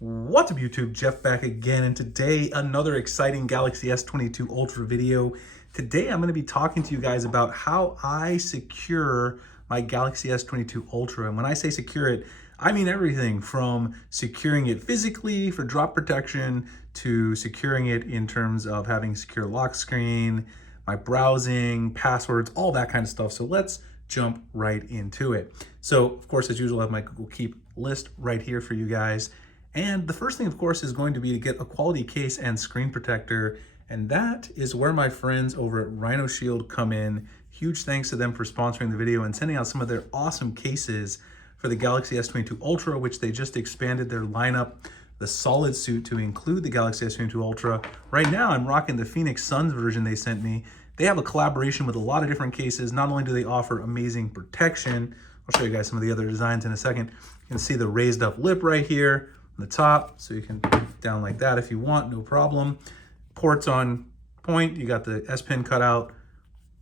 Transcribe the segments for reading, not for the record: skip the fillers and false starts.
What's up YouTube, Jeff back again, and today another exciting Galaxy S22 Ultra video. Today I'm going to be talking to you guys about how I secure my Galaxy S22 Ultra. And when I say secure it, I mean everything from securing it physically for drop protection to securing it in terms of having secure lock screen, my browsing, passwords, all that kind of stuff. So let's jump right into it. So of course, as usual, I have my Google Keep list right here for you guys. And the first thing, of course, is going to be to get a quality case and screen protector. And that is where my friends over at Rhino Shield come in. Huge thanks to them for sponsoring the video and sending out some of their awesome cases for the Galaxy S22 Ultra, which they just expanded their lineup, the solid suit, to include the Galaxy S22 Ultra. Right now, I'm rocking the Phoenix Suns version they sent me. They have a collaboration with a lot of different cases. Not only do they offer amazing protection, I'll show you guys some of the other designs in a second. You can see the raised up lip right here on the top, so you can down like that if you want, no problem. Ports on point, you got the S Pen cut out,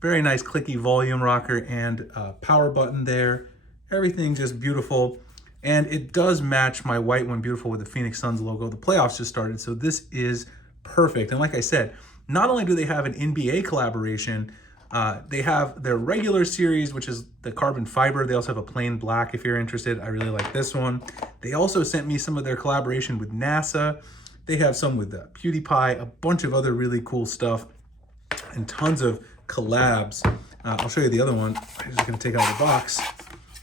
very nice clicky volume rocker and power button there. Everything just beautiful. And it does match my white one beautiful with the Phoenix Suns logo. The playoffs just started, so this is perfect. And like I said, not only do they have an NBA collaboration, they have their regular series, which is the carbon fiber. They also have a plain black if you're interested. I really like this one. They also sent me some of their collaboration with NASA. They have some with PewDiePie, a bunch of other really cool stuff, and tons of collabs. I'll show you the other one. I'm just gonna take out the box.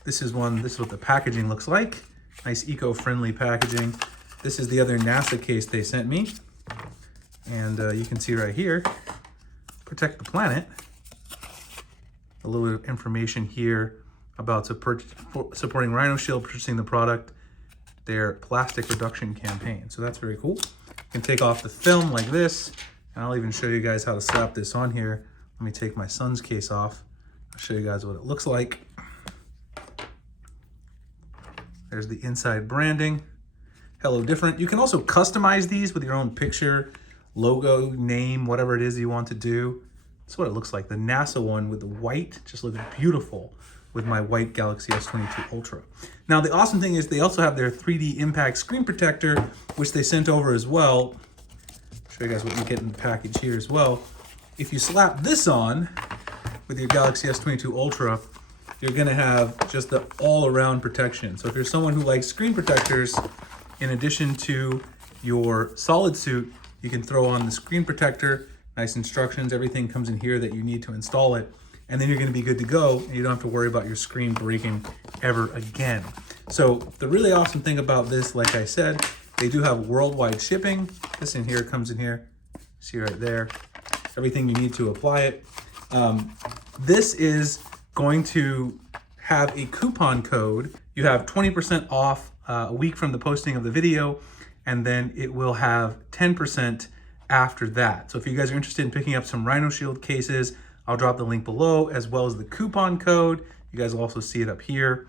This is what the packaging looks like. Nice eco-friendly packaging. This is the other NASA case they sent me. And you can see right here, protect the planet. A little information here about supporting Rhino Shield, purchasing the product, their plastic reduction campaign. So that's very cool. You can take off the film like this, and I'll even show you guys how to slap this on here. Let me take my Suns case off. I'll show you guys what it looks like. There's the inside branding. Hello Different. You can also customize these with your own picture, logo, name, whatever it is you want to do. That's what it looks like. The NASA one with the white just looks beautiful with my white Galaxy S22 Ultra. Now, the awesome thing is they also have their 3D Impact screen protector, which they sent over as well. I'll show you guys what you get in the package here as well. If you slap this on with your Galaxy S22 Ultra, you're gonna have just the all-around protection. So if you're someone who likes screen protectors, in addition to your solid suit, you can throw on the screen protector. Nice instructions, everything comes in here that you need to install it, and then you're gonna be good to go, and you don't have to worry about your screen breaking ever again. So the really awesome thing about this, like I said, they do have worldwide shipping. This in here comes in here, see right there, everything you need to apply it. This is going to have a coupon code. You have 20% off a week from the posting of the video, and then it will have 10% after that. So if you guys are interested in picking up some Rhino Shield cases, I'll drop the link below, as well as the coupon code. You guys will also see it up here.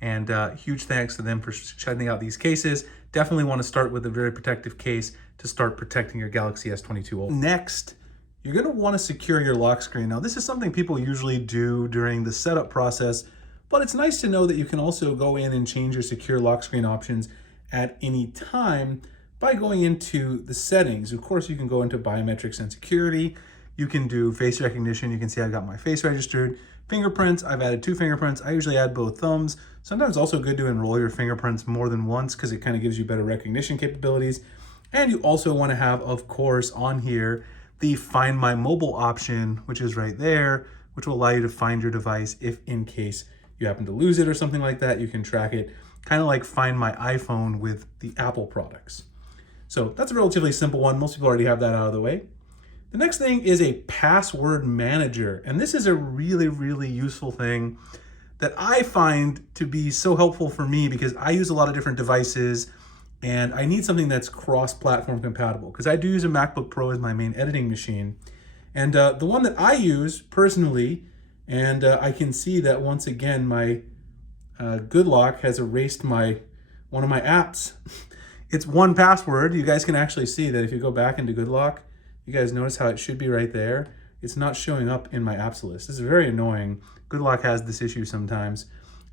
And huge thanks to them for sending out these cases. Definitely want to start with a very protective case to start protecting your Galaxy S22 Ultra. Next, you're gonna want to secure your lock screen. Now, this is something people usually do during the setup process, but it's nice to know that you can also go in and change your secure lock screen options at any time by going into the settings. Of course, you can go into biometrics and security. You can do face recognition. You can see I got my face registered. Fingerprints, I've added 2 fingerprints. I usually add both thumbs. Sometimes it's also good to enroll your fingerprints more than once because it kind of gives you better recognition capabilities. And you also want to have, of course, on here, the Find My Mobile option, which is right there, which will allow you to find your device if in case you happen to lose it or something like that. You can track it, kind of like Find My iPhone with the Apple products. So that's a relatively simple one. Most people already have that out of the way. The next thing is a password manager. And this is a really, really useful thing that I find to be so helpful for me because I use a lot of different devices and I need something that's cross-platform compatible because I do use a MacBook Pro as my main editing machine. And the one that I use personally, and I can see that once again, my GoodLock has erased one of my apps. It's 1Password. You guys can actually see that if you go back into GoodLock, you guys notice how it should be right there. It's not showing up in my apps list. This is very annoying. GoodLock has this issue sometimes.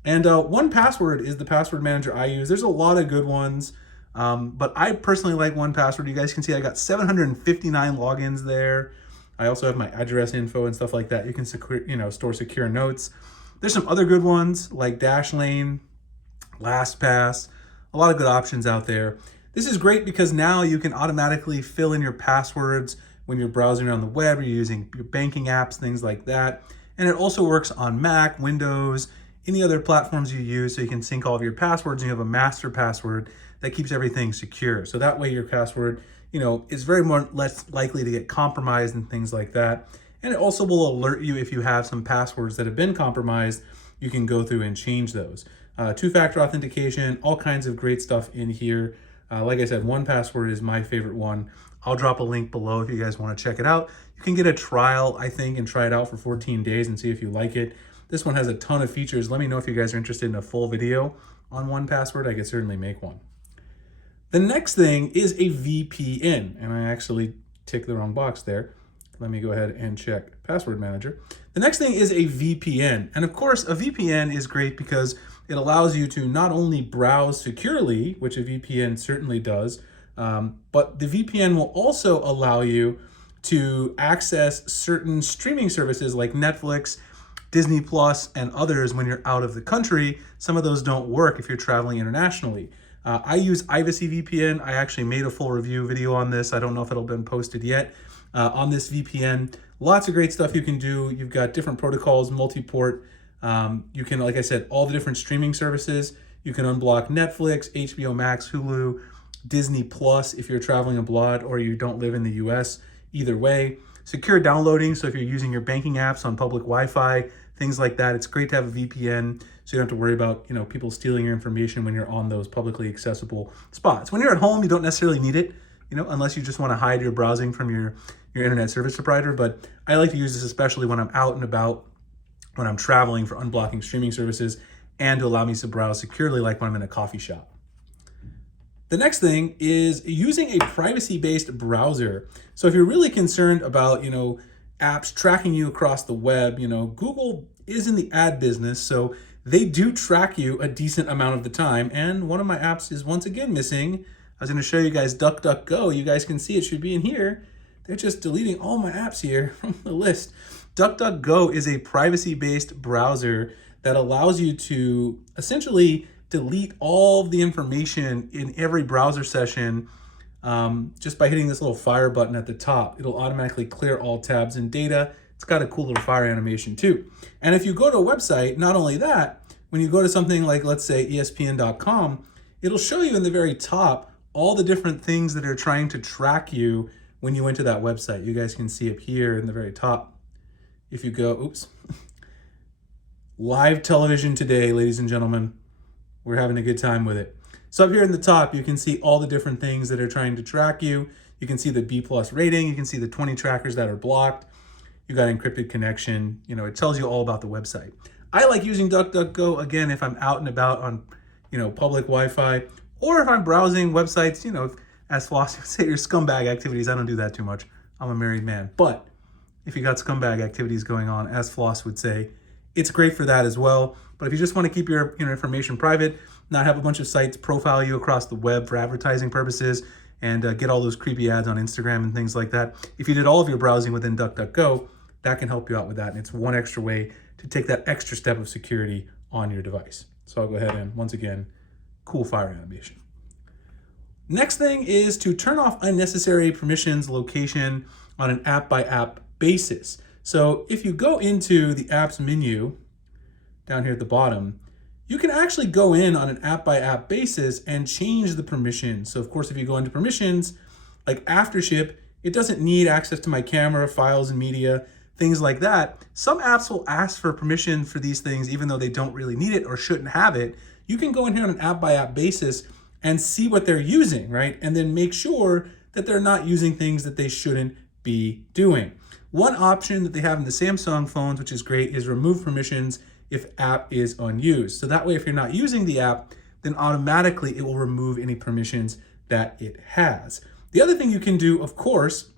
And 1Password is the password manager I use. There's a lot of good ones. But I personally like 1Password. You guys can see I got 759 logins there. I also have my address info and stuff like that. You can store secure notes. There's some other good ones like Dashlane, LastPass, a lot of good options out there. This is great because now you can automatically fill in your passwords when you're browsing around the web or you're using your banking apps, things like that. And it also works on Mac, Windows, any other platforms you use, so you can sync all of your passwords and you have a master password that keeps everything secure. So that way your password, is very less likely to get compromised and things like that. And it also will alert you if you have some passwords that have been compromised. You can go through and change those. Two-factor authentication, all kinds of great stuff in here. Like I said, 1Password is my favorite one. I'll drop a link below if you guys want to check it out. You can get a trial, I think, and try it out for 14 days and see if you like it. This one has a ton of features. Let me know if you guys are interested in a full video on 1Password. I could certainly make one. The next thing is a VPN, and I actually ticked the wrong box there. Let me go ahead and check Password Manager. The next thing is a VPN. And of course, a VPN is great because it allows you to not only browse securely, which a VPN certainly does, but the VPN will also allow you to access certain streaming services like Netflix, Disney Plus, and others when you're out of the country. Some of those don't work if you're traveling internationally. I use Ivacy VPN. I actually made a full review video on this. I don't know if it'll been posted yet on this VPN. Lots of great stuff you can do. You've got different protocols, multi-port. You can, like I said, all the different streaming services. You can unblock Netflix, HBO Max, Hulu, Disney Plus if you're traveling abroad or you don't live in the US. Either way. Secure downloading, so if you're using your banking apps on public Wi-Fi, things like that, it's great to have a VPN so you don't have to worry about people stealing your information when you're on those publicly accessible spots. When you're at home, you don't necessarily need it, unless you just want to hide your browsing from your internet service provider. But I like to use this especially when I'm out and about, when I'm traveling, for unblocking streaming services and to allow me to browse securely, like when I'm in a coffee shop. The next thing is using a privacy-based browser. So if you're really concerned about, apps tracking you across the web, Google is in the ad business, so they do track you a decent amount of the time. And one of my apps is once again missing. I was going to show you guys DuckDuckGo. You guys can see it should be in here. They're just deleting all my apps here from the list. DuckDuckGo is a privacy-based browser that allows you to essentially delete all of the information in every browser session just by hitting this little fire button at the top. It'll automatically clear all tabs and data. It's got a cool little fire animation too. And if you go to a website, not only that, when you go to something like, let's say, ESPN.com, it'll show you in the very top all the different things that are trying to track you when you went to that website. You guys can see it here in the very top. If you go, oops, live television today, ladies and gentlemen. We're having a good time with it. So up here in the top, you can see all the different things that are trying to track you. You can see the B+ rating. You can see the 20 trackers that are blocked. You got encrypted connection. It tells you all about the website. I like using DuckDuckGo, again, if I'm out and about on, public Wi-Fi, or if I'm browsing websites, as Floss would say, your scumbag activities. I don't do that too much. I'm a married man. But if you got scumbag activities going on, as Floss would say, it's great for that as well. But if you just want to keep your information private, not have a bunch of sites profile you across the web for advertising purposes, and get all those creepy ads on Instagram and things like that, if you did all of your browsing within DuckDuckGo, that can help you out with that. And it's one extra way to take that extra step of security on your device. So I'll go ahead and, once again, cool fire animation. Next thing is to turn off unnecessary permissions location on an app-by-app basis. So if you go into the apps menu down here at the bottom, you can actually go in on an app-by-app basis and change the permissions. So of course, if you go into permissions, like AfterShip, it doesn't need access to my camera, files, and media, things like that. Some apps will ask for permission for these things, even though they don't really need it or shouldn't have it. You can go in here on an app-by-app basis and see what they're using, right? And then make sure that they're not using things that they shouldn't be doing. One option that they have in the Samsung phones, which is great, is remove permissions if app is unused. So that way, if you're not using the app, then automatically it will remove any permissions that it has. The other thing you can do, of course,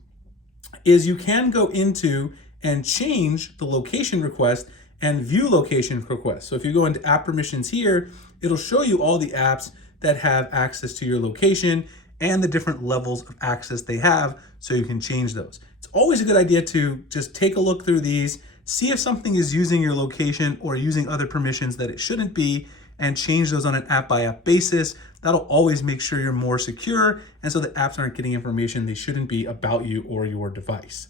is you can go into and change the location request and view location requests. So if you go into app permissions here, it'll show you all the apps that have access to your location and the different levels of access they have so you can change those. It's always a good idea to just take a look through these, see if something is using your location or using other permissions that it shouldn't be, and change those on an app-by-app basis. That'll always make sure you're more secure, and so the apps aren't getting information they shouldn't be about you or your device.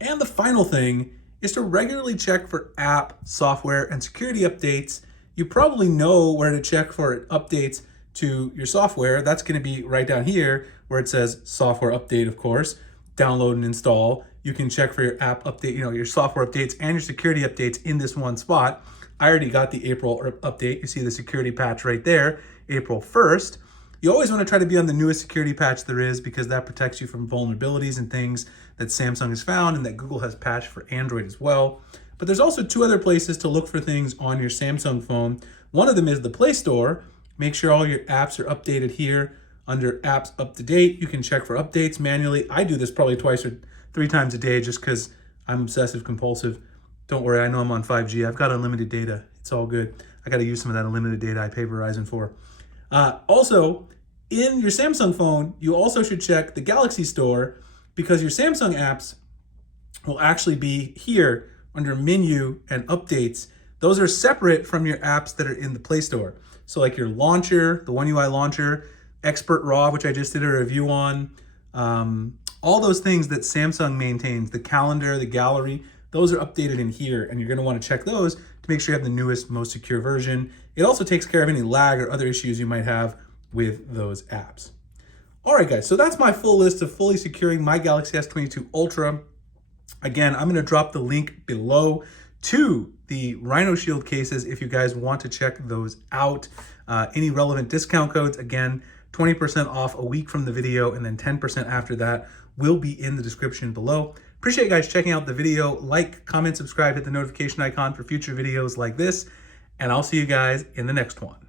And the final thing is to regularly check for app, software, and security updates. You probably know where to check for updates to your software. That's going to be right down here where it says software update, of course, download and install. You can check for your app update, your software updates and your security updates in this one spot. I already got the April update. You see the security patch right there, April 1st. You always want to try to be on the newest security patch there is because that protects you from vulnerabilities and things that Samsung has found and that Google has patched for Android as well. But there's also two other places to look for things on your Samsung phone. One of them is the Play Store. Make sure all your apps are updated here under apps up to date. You can check for updates manually. I do this probably 2 or 3 times a day just because I'm obsessive compulsive. Don't worry, I know I'm on 5G. I've got unlimited data. It's all good. I got to use some of that unlimited data I pay Verizon for. Also, in your Samsung phone, you also should check the Galaxy Store because your Samsung apps will actually be here under menu and updates. Those are separate from your apps that are in the Play Store. So like your launcher, the One UI launcher, Expert Raw, which I just did a review on, all those things that Samsung maintains, the calendar, the gallery, those are updated in here, and you're going to want to check those to make sure you have the newest, most secure version. It also takes care of any lag or other issues you might have with those apps. All right, guys, so that's my full list of fully securing my Galaxy S22 Ultra. Again, I'm going to drop the link below to the Rhino Shield cases if you guys want to check those out. Any relevant discount codes, again, 20% off a week from the video, and then 10% after that will be in the description below. Appreciate you guys checking out the video. Like, comment, subscribe, hit the notification icon for future videos like this, and I'll see you guys in the next one.